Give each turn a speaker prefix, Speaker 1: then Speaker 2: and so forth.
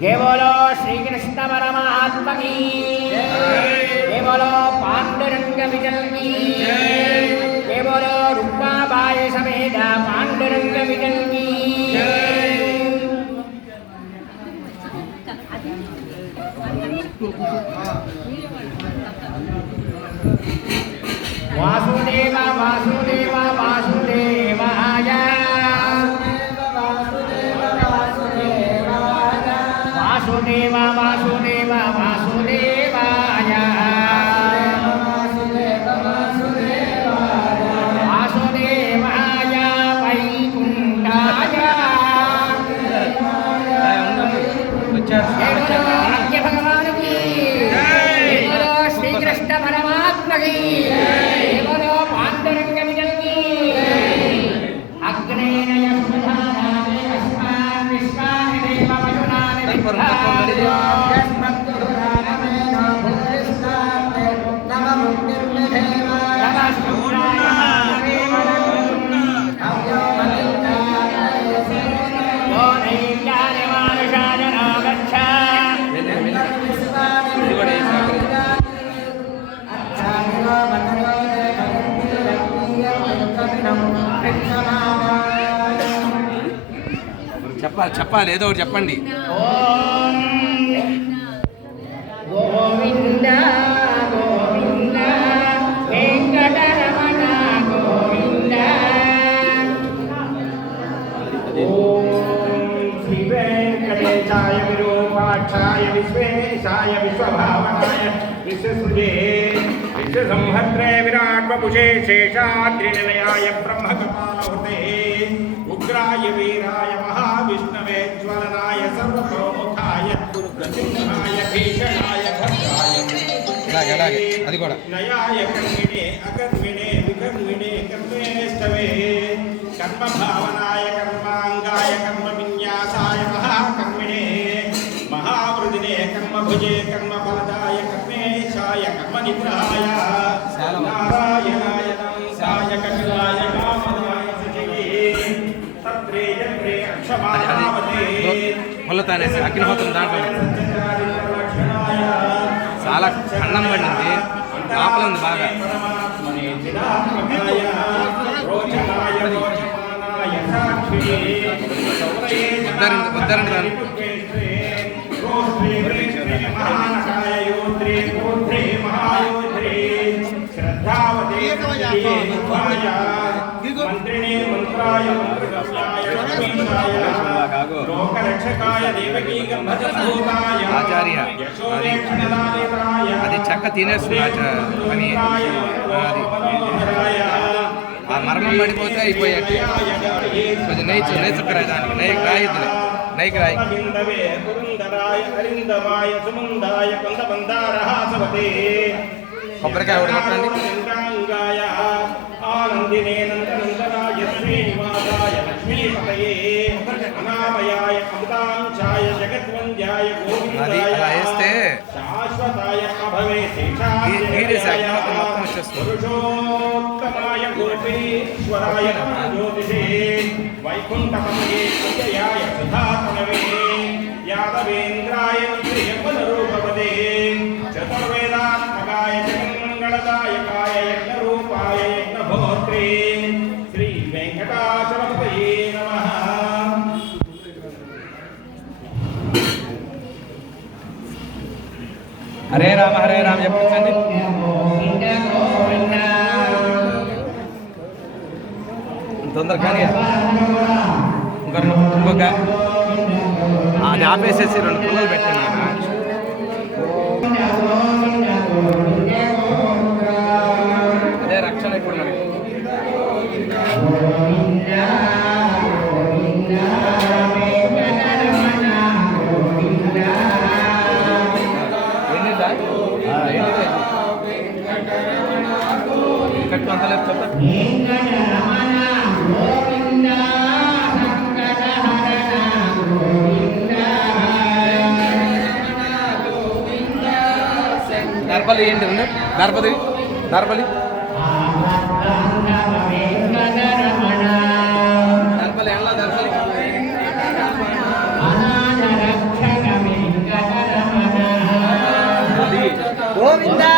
Speaker 1: जय बोलो श्री कृष्ण परमात्मा की जय बोलो पांडुरंग विजल की जय बोलो रूपा बाय समेत पांडुरंग विजल की वासुदेव वासुदेव
Speaker 2: చెప్పాలి చెప్పాలి ఏదో ఒకటి చెప్పండి.
Speaker 3: విశ్వేశాయ విశ్వేశాయ విశ్వభావనాయ విశ్వసృజే విశ్వసంహద్రే విరాట్పుషే శేషాద్రినిలయాయ బ్రహ్మకపాలహృతే ఉగ్రాయ వీరాయ మహావిష్ణవే జ్వలనాయ సర్వప్రముఖాయ నృసింహాయ భీషణాయ భద్రాయ
Speaker 2: అలాగే, అలాగే. అది కూడా.
Speaker 3: నయాయ కర్మిణే అకర్మిణే వికర్మిణే కర్మేష్టవే కర్మ భావనాయ నారాయణాయ కపిలాయ కామదాయ అక్షమావతే
Speaker 2: అగ్నిహోత్రం దాంట్లో చాలా అన్నం పడింది లోపల ఉంది బాగా ఉద్ధరింది ఉద్ధరింది దాన్ని
Speaker 3: మంత్రిణే మంత్రాయ
Speaker 2: ఆచార్య అది చెక్క తినేస్తుంది ఆచార్య పని. ఆ, అది. ఆ మర్మం పడిపోతే అయిపోయాడు కొంచెం నెయ్యి నెయ్యి చుక్కరాయి దానికి నెయ్యి రాయిద్దులే. నెయ్యికి రాయి.
Speaker 3: సుమందాయ
Speaker 2: కొబ్బరికాయ ఒకటి కొట్టండి
Speaker 3: చంద్రాంగాయ ఆనందినే నందనందనాయ శ్రీనివాసాయ లక్ష్మీపతయే అనామయాయ అమృతాంశాయ జగద్వంద్యాయ
Speaker 2: అది అలా వేస్తే వీడేసి అగ్నిహోత్రం మొత్తం వచ్చేస్తుంది.
Speaker 3: పురుషోత్తమాయ వెంకటాచలపతయే నమః.
Speaker 2: హరే రామ హరే రామ చెప్పించండి తొందరగా కానీ ఇంకొక అది ఆపేసేసి రెండు పుల్లలు పెట్టండి దర్బలి ఏంటి ఉంది? దర్బలి దర్బలి
Speaker 1: గోవిందా!